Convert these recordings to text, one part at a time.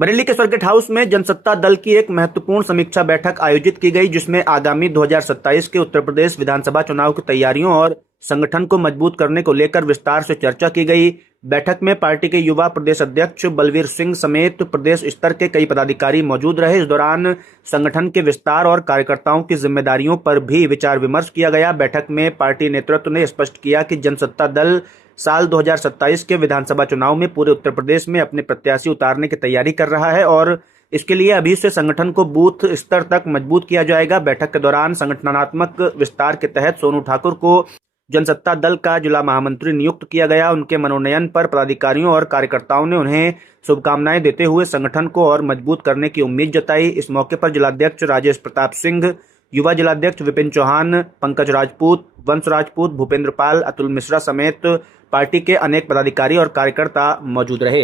बरेली के circuit house में जनसत्ता दल की एक महत्वपूर्ण समीक्षा बैठक आयोजित की गई, जिसमें आगामी 2027 के उत्तर प्रदेश विधानसभा चुनाव की तैयारियों और संगठन को मजबूत करने को लेकर विस्तार से चर्चा की गई। बैठक में पार्टी के युवा प्रदेश अध्यक्ष बलवीर सिंह समेत प्रदेश स्तर के कई पदाधिकारी मौजूद रहे। इस दौरान संगठन के विस्तार और कार्यकर्ताओं की जिम्मेदारियों पर भी विचार विमर्श किया गया। बैठक में पार्टी नेतृत्व ने स्पष्ट किया कि जनसत्ता दल साल 2027 के विधानसभा चुनाव में पूरे उत्तर प्रदेश में अपने प्रत्याशी उतारने की तैयारी कर रहा है और इसके लिए अभी से संगठन को बूथ स्तर तक मजबूत किया जाएगा। बैठक के दौरान संगठनात्मक विस्तार के तहत सोनू ठाकुर को जनसत्ता दल का जिला महामंत्री नियुक्त किया गया। उनके मनोनयन पर पदाधिकारियों और कार्यकर्ताओं ने उन्हें शुभकामनाएं देते हुए संगठन को और मजबूत करने की उम्मीद जताई। इस मौके पर जिलाध्यक्ष राजेश प्रताप सिंह, युवा जिलाध्यक्ष विपिन चौहान, पंकज राजपूत, वंश राजपूत, भूपेंद्र पाल, अतुल मिश्रा समेत पार्टी के अनेक पदाधिकारी और कार्यकर्ता मौजूद रहे।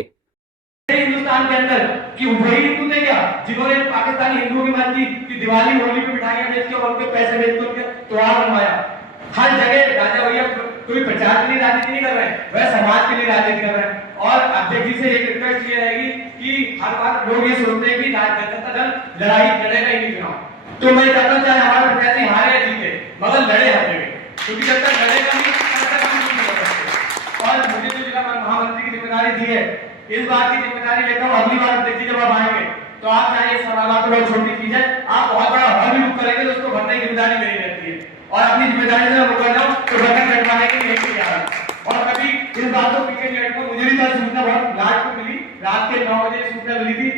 हिंदुस्तान के अंदर कि वही हिंदू थे क्या जिन्होंने पाकिस्तानी हिंदुओं की बात की दिवाली होली पे मिठाइयां बेच के और उनके पैसे बेच के उनके त्योहार बनवाया। हर जगह राजा भैया कोई प्रचार के लिए राजनीति नहीं कर रहे हैं, वह समाज के लिए राजनीति कर रहे हैं। और अध्यक्ष जी से एक रिक्वेस्ट ये रहेगी कि हर बार लोग ये सोचते हैं कि जनता दल लड़ाई लड़ेगा ही नहीं चुनाव, तो मैं चाहता हूँ चाहे हमारे प्रत्याशी हारे या जीते मगर लड़े हर जगह, क्योंकि जब तक लड़ेगा नहीं तब तक हम नहीं कर सकते। और मुझे तो जिला महामंत्री की जिम्मेदारी दी है, इस बात की जिम्मेदारी लेता हूँ अगली बार अध्यक्ष जी जब आप आएंगे तो आप चाहे इस सवाल को बहुत छोटी चीज है, आप बहुत बड़ा हल भी बुक करेंगे तो उसको भरने की जिम्मेदारी मेरी रहती है और अपनी जिम्मेदारी से मुकर जाऊँ तो बटन कटवाने की नहीं तैयार है। और कभी इस बात को पीछे नहीं हटूंगा। मुझे भी कल सूचना बहुत लाट को मिली, रात के 9 बजे सूचना मिली थी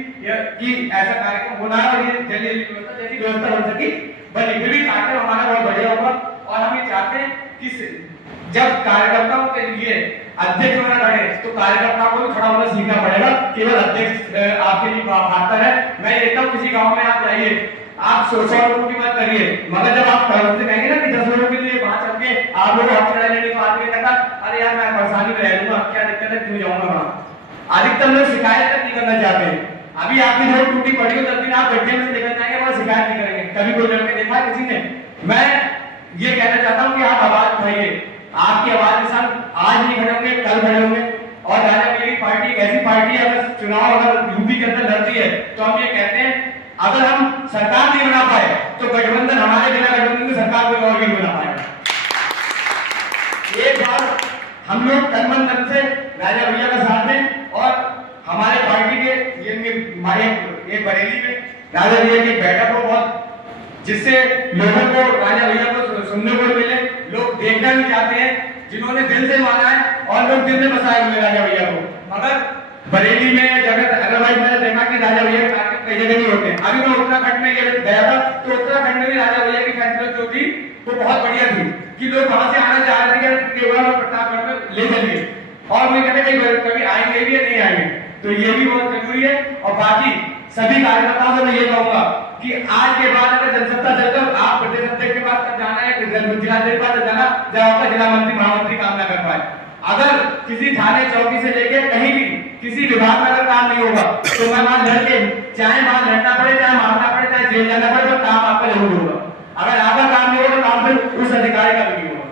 कि ऐसा कार्यक्रम होना है और ये जल्दी व्यवस्था जैसी व्यवस्था बन सकी बनी। फिर भी कार्यक्रम हमारा बहुत बढ़िया होगा और हम ये चाहते हैं कि जब कार्यकर्ताओं के लिए अध्यक्ष होना लड़े तो कार्यकर्ताओं को भी खड़ा होना सीखना पड़ेगा। केवल अध्यक्ष आपके लिए पार्टनर है। मैं देखता हूँ किसी गांव में आप जाइए, आप 100 लोगों की बात करिए, मगर जब आप कहेंगे ना कि 10 लोगों के लिए वहां चल के आप लोग लड़ाई लेने को आदमी कहता अरे यार मैं परेशानी में रह लूंगा, क्या दिक्कत है, क्यों जाऊंगा वहां। अधिकतर लोग शिकायत तक नहीं करना चाहते हैं। अभी आपकी रोड टूटी पड़ी हो 10 दिन आप गड्ढे में से निकल जाएंगे, वहां शिकायत नहीं करेंगे। कभी कोई लड़के देखा किसी ने? मैं ये कहना चाहता हूँ कि आप आवाज उठाइए, आपकी आवाज के साथ आज नहीं खड़े होंगे कल खड़े होंगे। और राजा भैया की पार्टी एक ऐसी पार्टी है, अगर चुनाव अगर यूपी के अंदर लड़ती है तो हम ये कहते हैं अगर हम सरकार नहीं बना पाए तो गठबंधन हमारे बिना गठबंधन की सरकार कोई और नहीं बना पाएगा। एक बार हम लोग तन मन धन से राजा भैया का साथ दें और हमारे पार्टी के ये बरेली में राजा भैया की बैठक हो बहुत, जिससे लोगों को राजा भैया को सुनने को मिले। लोग देखना भी चाहते हैं जिन्होंने दिल से माना है और लोग दिल में बसाए हुए राजा भैया को। मगर बरेली में जगह अदरवाइज मैंने देखा कि राजा भैया के कार्यक्रम कई जगह नहीं होते। अभी मैं उत्तराखंड में गया था तो उत्तराखंड में भी राजा भैया की फैसला जो थी वो बहुत बढ़िया थी कि लोग वहां से आना चाह रहे थे केवल और प्रतापगढ़ में ले चलिए और मैं कहते कभी आएंगे भी या नहीं आएंगे, तो ये भी बहुत जरूरी है। और बाकी सभी कार्यकर्ताओं से मैं ये कहूंगा कि आज के बाद अगर जनसत्ता चलकर आप प्रदेश अध्यक्ष के पास तक जाना है, जिलाध्यक्ष के पास जाना जब आपका जिला मंत्री महामंत्री काम ना कर पाए, अगर किसी थाने चौकी से लेके कहीं भी किसी विभाग में अगर काम नहीं होगा तो मैं वहां लड़के चाहे वहां लड़ना पड़े, चाहे मारना पड़े, चाहे जेल जाना पड़े, तो काम आपका जरूर होगा। अगर आपका काम नहीं होगा तो काम फिर उस अधिकारी का भी नहीं होगा।